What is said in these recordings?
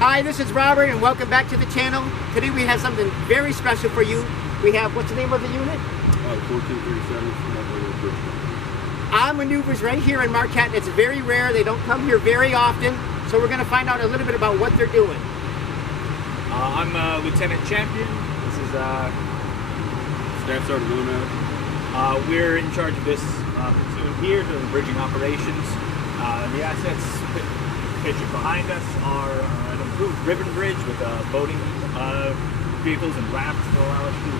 Hi, this is Robert and welcome back to the channel. Today we have something very special for you. We have, what's the name of the unit? 1437. On maneuvers right here in Marquette. It's very rare. They don't come here very often. So we're going to find out a little bit about what they're doing. I'm Lieutenant Champion. This is Staff Sergeant Milner. we're in charge of this platoon here doing bridging operations. The assets pictured behind us are an improved ribbon bridge with boating vehicles and rafts that allow us to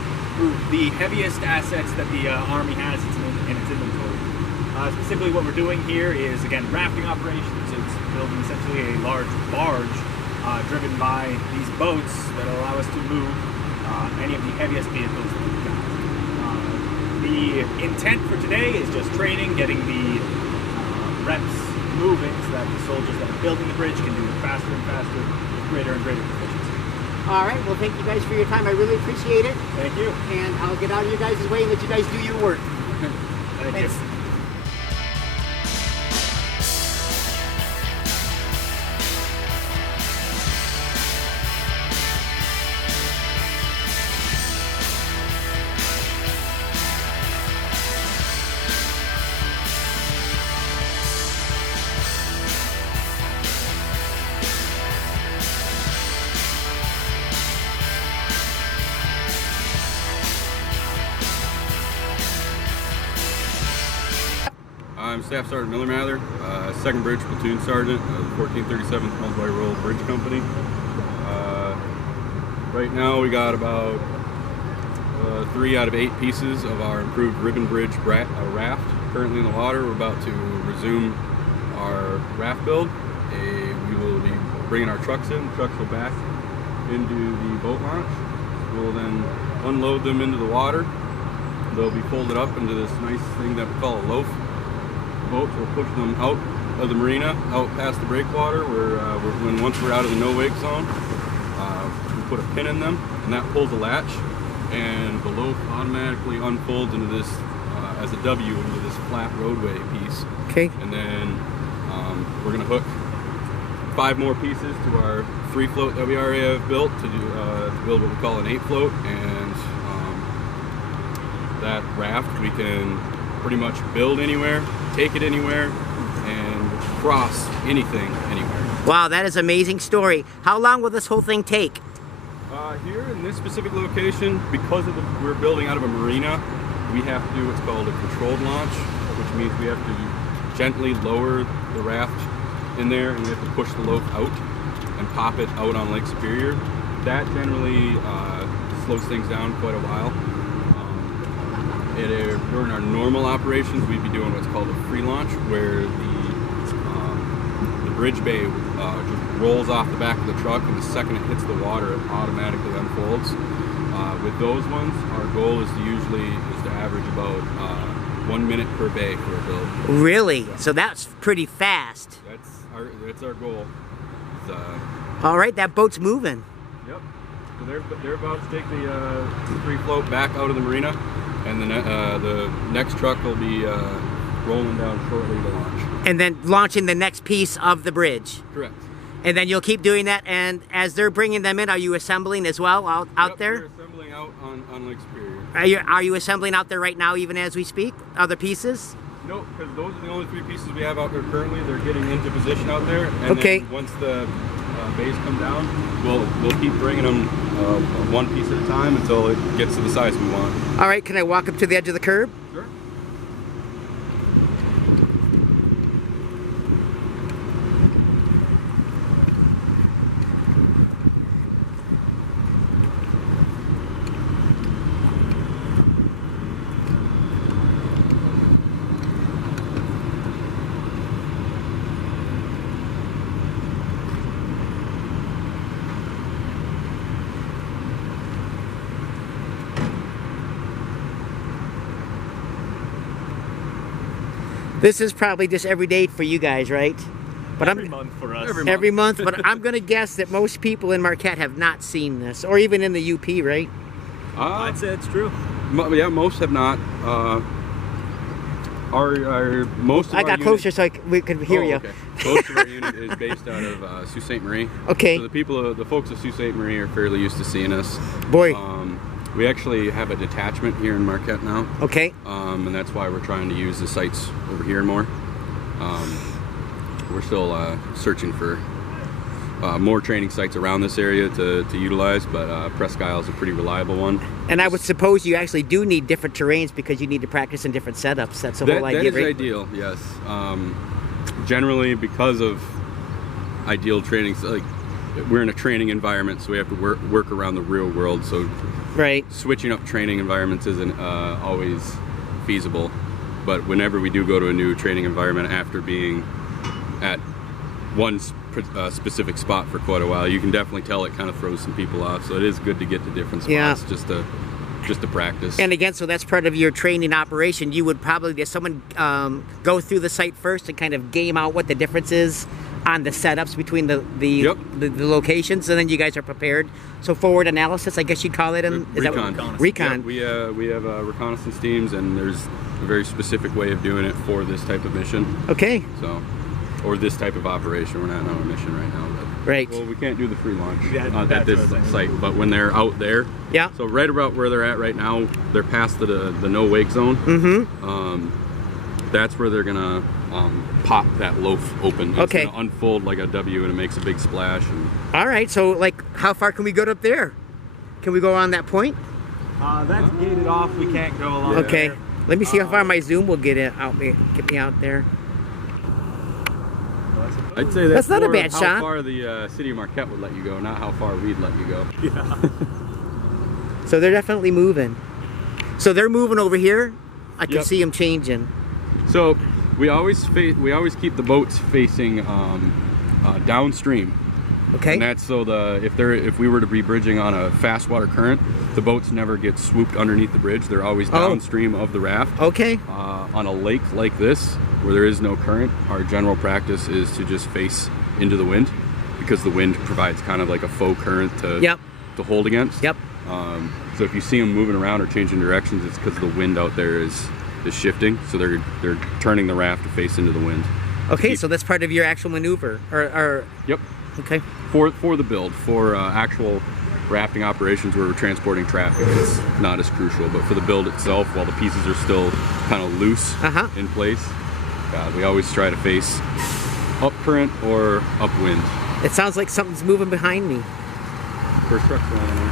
move the heaviest assets that the Army has in its inventory. Specifically what we're doing here is, again, rafting operations. It's building essentially a large barge driven by these boats that allow us to move any of the heaviest vehicles that we've got. The intent for today is just training, getting the reps moving so that the soldiers that are building the bridge can do it faster and faster with greater and greater proficiency. All right, well, thank you guys for your time. I really appreciate it. Thank you. And I'll get out of your guys' way and let you guys do your work. Thanks. I'm Staff Sergeant Miller, 2nd Bridge Platoon Sergeant of the 1437th Multiplier Roll Bridge Company. Right now we got about 3 out of 8 pieces of our improved ribbon bridge raft currently in the water. We're about to resume our raft build. We will be bringing our trucks in. The trucks will back into the boat launch. We'll then unload them into the water. They'll be folded up into this nice thing that we call a loaf. Boats will push them out of the marina, out past the breakwater, where once we're out of the no-wake zone, we put a pin in them, and that pulls a latch, and the loaf automatically unfolds into this, as a W, into this flat roadway piece. Okay. And then we're going to hook 5 more pieces to our 3 float that we already have built to build what we call an 8 float, and that raft we can pretty much build anywhere, take it anywhere, and cross anything anywhere. Wow, that is an amazing story. How long will this whole thing take? Here in this specific location, because we're building out of a marina, we have to do what's called a controlled launch, which means we have to gently lower the raft in there, and we have to push the loaf out and pop it out on Lake Superior. That generally slows things down quite a while. During our normal operations, we'd be doing what's called a free launch, where the bridge bay just rolls off the back of the truck, and the second it hits the water, it automatically unfolds. With those ones, our goal is to average about 1 minute per bay for a build. Really? So that's pretty fast. That's our goal. All right, that boat's moving. Yep. So they're about to take the 3 float back out of the marina. And then the next truck will be rolling down shortly to launch. And then launching the next piece of the bridge. Correct. And then you'll keep doing that, and as they're bringing them in, are you assembling as well out there? We're assembling out on Lake Superior. Are you assembling out there right now, even as we speak? Other pieces? No, because those are the only 3 pieces we have out there currently. They're getting into position out there. And okay. Then once the bays come down, we'll keep bringing them 1 piece at a time until it gets to the size we want. All right, can I walk up to the edge of the curb? Sure. This is probably just every day for you guys, right? But every month for us. Every month, but I'm going to guess that most people in Marquette have not seen this, or even in the UP, right? I'd say it's true. Yeah, most have not. Most of I our got unit- closer so we could hear you. Okay. Most of our unit is based out of Sault Ste. Marie. Okay. So the folks of Sault Ste. Marie are fairly used to seeing us. Boy. We actually have a detachment here in Marquette now. Okay. And that's why we're trying to use the sites over here more. We're still searching for more training sites around this area to utilize, but Presque Ile is a pretty reliable one. And I would suppose you actually do need different terrains because you need to practice in different setups. That's the whole idea, That is right? ideal, yes. Generally, because of ideal training, like we're in a training environment, so we have to work around the real world. So Right. switching up training environments isn't always feasible. But whenever we do go to a new training environment after being at one specific spot for quite a while, you can definitely tell it kind of throws some people off. So it is good to get to different spots just to practice. And again, so that's part of your training operation. You would probably, does someone go through the site first and kind of game out what the difference is on the setups between the locations, and then you guys are prepared? So forward analysis, I guess you'd call it. Is Recon. That recon. Yeah, we have reconnaissance teams, and there's a very specific way of doing it for this type of mission. Okay. So, or this type of operation. We're not on a mission right now. But, Right. well, we can't do the free launch at that's this what I was site, but when they're out there. Yeah. So right about where they're at right now, they're past the no wake zone. Mm-hmm. That's where they're gonna pop that loaf open. It's Okay. gonna unfold like a W, and it makes a big splash. And All right. So, like, how far can we go up there? Can we go on that point? That's gated off. We can't go along. Okay. there. Let me see how far my zoom will get me out there. I'd say That's not a more bad how shot. far the city of Marquette would let you go, not how far we'd let you go. Yeah. So they're definitely moving. So they're moving over here. I can Yep. see them changing. So we always keep the boats facing downstream. Okay. And that's so if we were to be bridging on a fast water current, the boats never get swooped underneath the bridge. They're always downstream of the raft. Okay. On a lake like this, where there is no current, our general practice is to just face into the wind, because the wind provides kind of like a faux current to hold against. Yep. So if you see them moving around or changing directions, it's because the wind out there is shifting. So they're turning the raft to face into the wind. Okay, so that's part of your actual maneuver, or Yep. okay. For the build, for actual rafting operations where we're transporting traffic, it's not as crucial. But for the build itself, while the pieces are still kind of loose in place, we always try to face up current or upwind. It sounds like something's moving behind me. First truck's going in.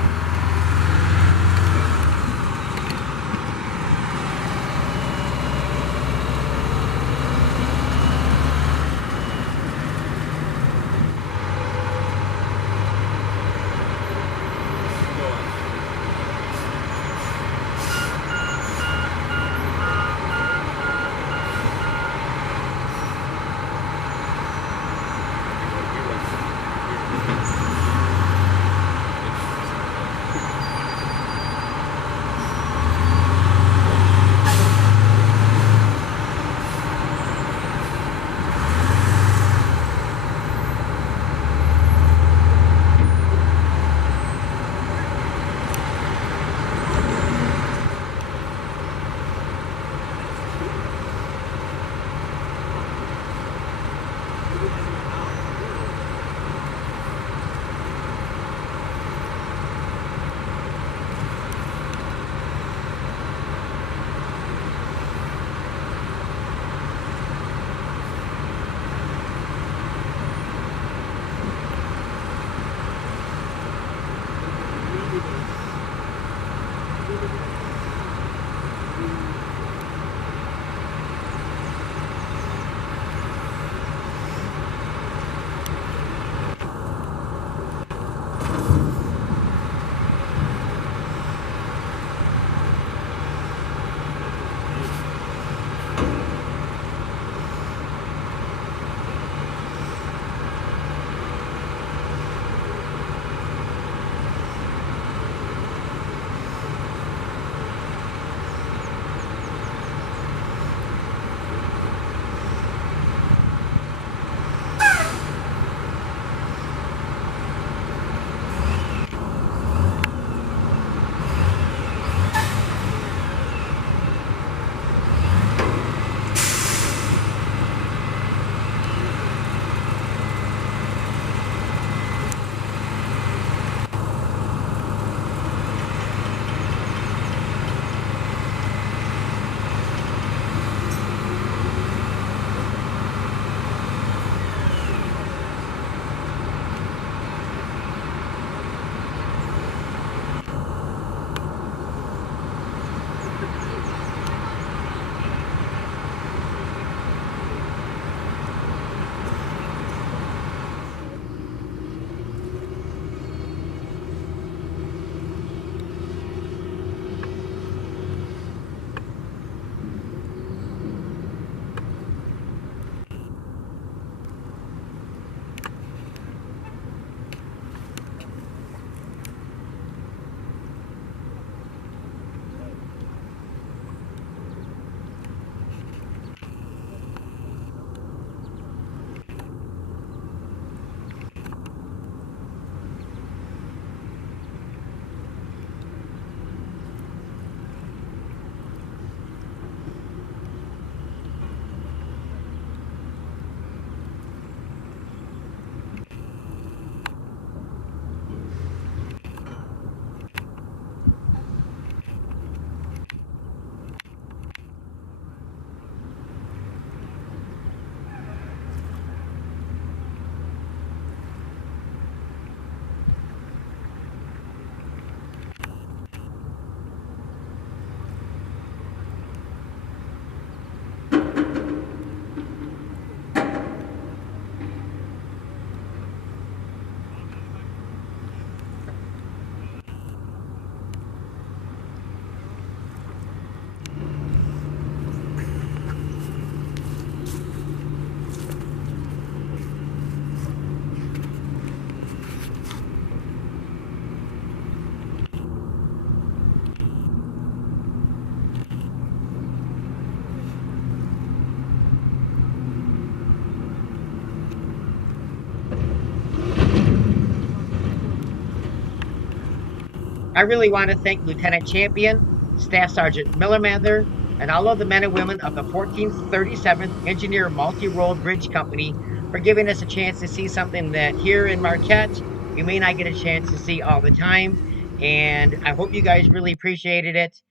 I really want to thank Lieutenant Champion, Staff Sergeant Miller Mather, and all of the men and women of the 1437th Engineer Multi-Role Bridge Company for giving us a chance to see something that here in Marquette we may not get a chance to see all the time. And I hope you guys really appreciated it.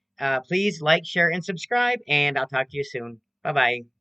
Please like, share, and subscribe, and I'll talk to you soon. Bye bye.